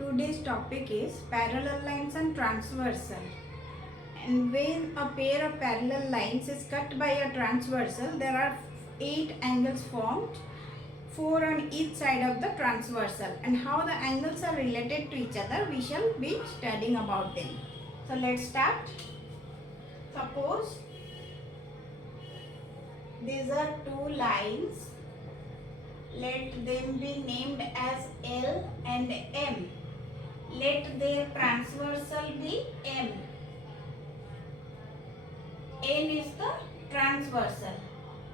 Today's topic is parallel lines and transversal. And when a pair of parallel lines is cut by a transversal, there are 8 angles formed, 4 on each side of the transversal. And how the angles are related to each other, we shall be studying about them. So let's start. Suppose these are two lines. Let them be named as L and M. Let their transversal be M. N is the transversal.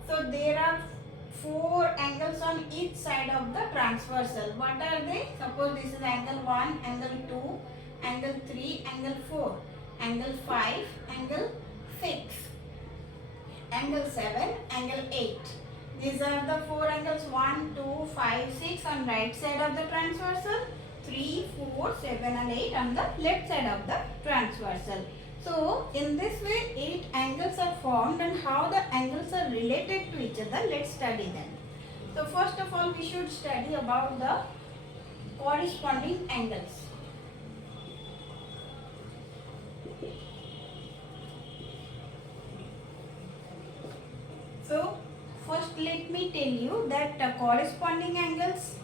So there are 4 angles on each side of the transversal. What are they? Suppose this is angle 1, angle 2, angle 3, angle 4, angle 5, angle 6, angle 7, angle 8. These are the 4 angles 1, 2, 5, 6 on right side of the transversal, 3, 4, 7 and 8 on the left side of the transversal. So in this way 8 angles are formed, and how the angles are related to each other, let's study them. So first of all we should study about the corresponding angles. So first let me tell you that corresponding angles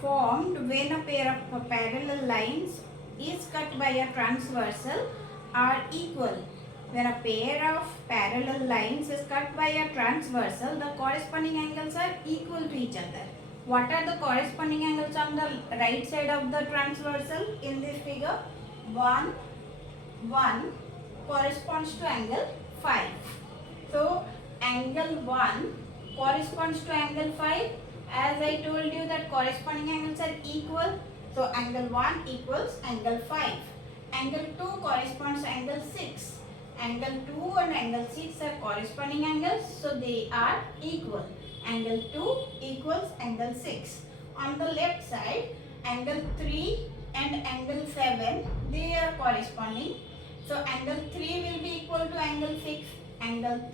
formed when a pair of parallel lines is cut by a transversal are equal. When a pair of parallel lines is cut by a transversal, the corresponding angles are equal to each other. What are the corresponding angles on the right side of the transversal in this figure? 1, 1 corresponds to angle 5. So angle 1 corresponds to angle 5. As I told you that corresponding angles are equal. So angle 1 equals angle 5. Angle 2 corresponds to angle 6. Angle 2 and angle 6 are corresponding angles. So they are equal. Angle 2 equals angle 6. On the left side, angle 3 and angle 7, they are corresponding. So angle 3 will be equal to angle 6. Angle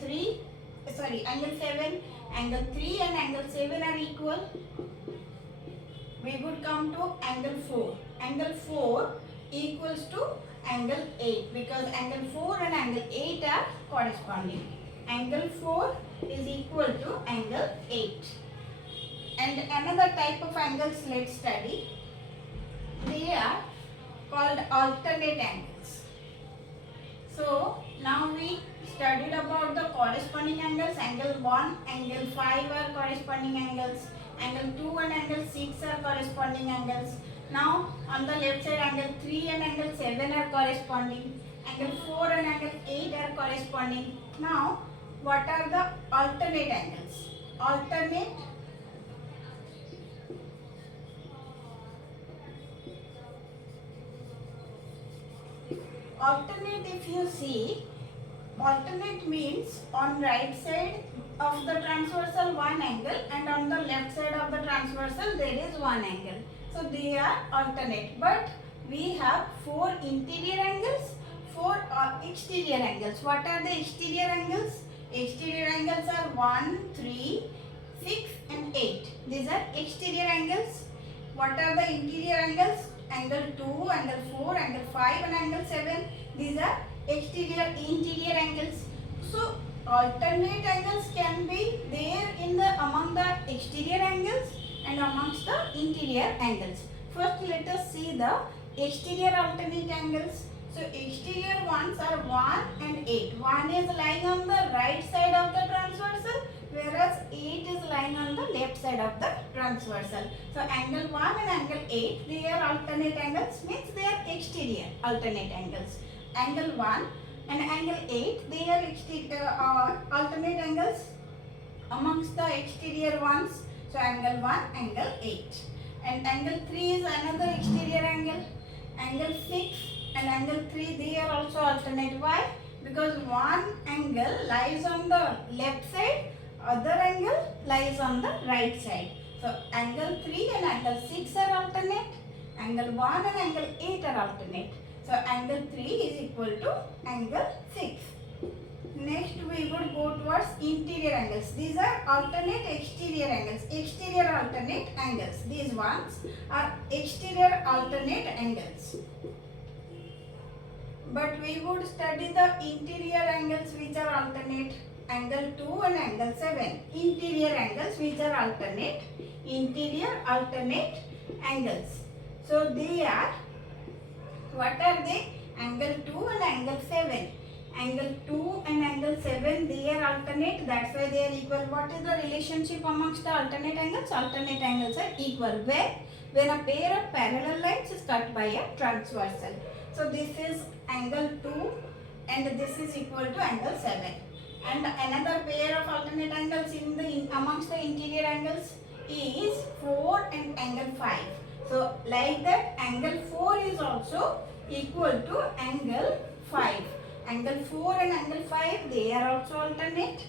7, angle 3 and angle 7 are equal. We would come to angle 4. Angle 4 equals to angle 8 because angle 4 and angle 8 are corresponding. Angle 4 is equal to angle 8. And another type of angles let's study. They are called alternate angles. So now we studied about the corresponding angles. Angle 1, angle 5 are corresponding angles. Angle 2 and angle 6 are corresponding angles. Now on the left side, angle 3 and angle 7 are corresponding. Angle 4 and angle 8 are corresponding. Now what are the alternate angles? Alternate if you see, alternate means on right side of the transversal one angle and on the left side of the transversal there is one angle. So they are alternate, but we have 4 interior angles, 4 exterior angles. What are the exterior angles? Exterior angles are 1, 3, 6 and 8. These are exterior angles. What are the interior angles? Angle 2, angle 4, angle 5 and angle 7. These are interior angles. So alternate angles can be there among the exterior angles and amongst the interior angles. First let us see the exterior alternate angles. So exterior ones are 1 and 8. 1 is lying on the right side of the transversal, whereas 8 is lying on the left side of the transversal. So angle 1 and angle 8, they are alternate angles, means they are exterior alternate angles. Angle 1 and angle 8, they are alternate angles amongst the exterior ones. So angle 1, angle 8. And angle 3 is another exterior angle. Angle 6 and angle 3, they are also alternate. Why? Because one angle lies on the left side, other angle lies on the right side. So angle 3 and angle 6 are alternate. Angle 1 and angle 8 are alternate. So angle 3 is equal to angle 6. Next we would go towards interior angles. These are alternate exterior angles. Exterior alternate angles. These ones are exterior alternate angles. But we would study the interior angles which are alternate. Angle 2 and angle 7. Interior angles which are alternate. Interior alternate angles. So they are, what are they? Angle 2 and angle 7. Angle 2 and angle 7, they are alternate, that's why they are equal. What is the relationship amongst the alternate angles? Alternate angles are equal. Where? When a pair of parallel lines is cut by a transversal. So this is angle 2 and this is equal to angle 7. And another pair of alternate angles amongst the interior angles is 4 and angle 5. So like that, angle 4 is also equal to angle 5. Angle 4 and angle 5, they are also alternate.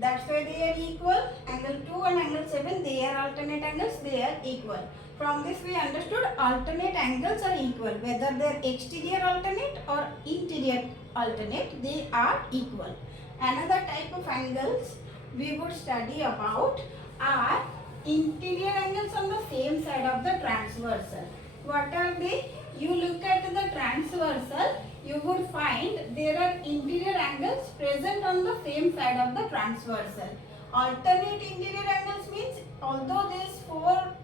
That's why they are equal. Angle 2 and angle 7, they are alternate angles, they are equal. From this we understood alternate angles are equal. Whether they are exterior alternate or interior alternate, they are equal. Another type of angles we would study about are interior angles on the same side of the transversal. What are they? You look at the transversal, you would find there are interior angles present on the same side of the transversal. Alternate interior angles means although these 4,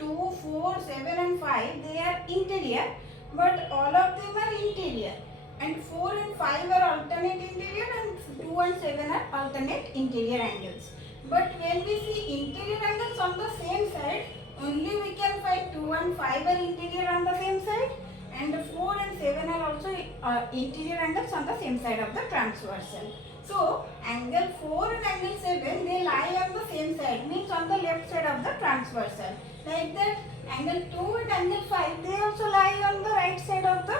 2, 4, 7 and 5, they are interior, but all of them are interior. And 4 and 5 are alternate interior and 2 and 7 are alternate interior angles. But when we see interior angles on the same side, only we can find 2 and 5 are interior on the same side, and 4 and 7 are also interior angles on the same side of the transversal. So angle 4 and angle 7, they lie on the same side, means on the left side of the transversal. Like that, angle 2 and angle 5, they also lie on the right side of the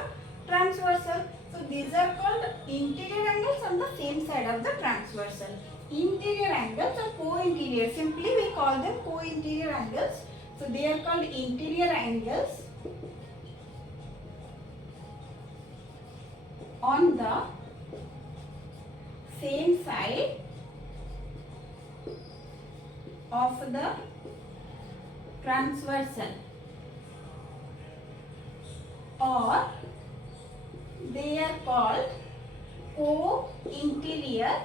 transversal. So these are called interior angles on the same side of the transversal. Interior angles or co-interior, simply we call them co-interior angles. So they are called interior angles on the same side of the transversal, or they are called co-interior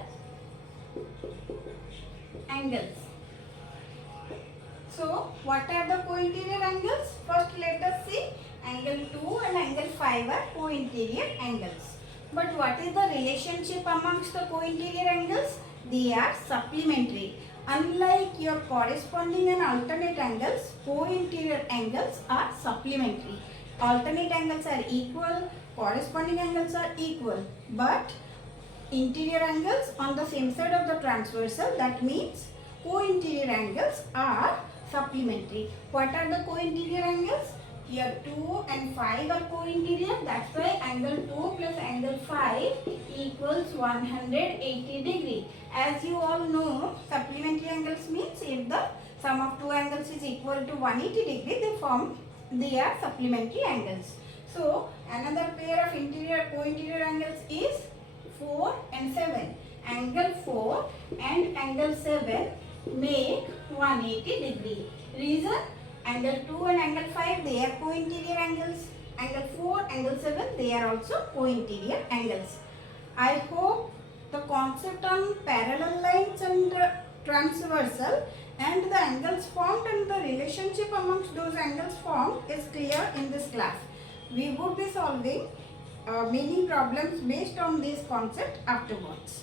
angles. So what are the co-interior angles? First let us see. Angle 2 and angle 5 are co-interior angles. But what is the relationship amongst the co-interior angles? They are supplementary. Unlike your corresponding and alternate angles, co-interior angles are supplementary. Alternate angles are equal, corresponding angles are equal, but interior angles on the same side of the transversal, that means co-interior angles are supplementary. What are the co-interior angles? Here 2 and 5 are co-interior, that's why angle 2 plus angle 5 equals 180 degree. As you all know, supplementary angles means if the sum of two angles is equal to 180 degree, they are supplementary angles. So another pair of co-interior angles is 4 and 7. Angle 4 and angle 7 make 180 degree. Reason? Angle 2 and angle 5, they are co-interior angles. Angle 4, angle 7, they are also co-interior angles. I hope the concept on parallel lines and transversal and the angles formed and the relationship amongst those angles formed is clear in this class. We would be solving many problems based on this concept afterwards.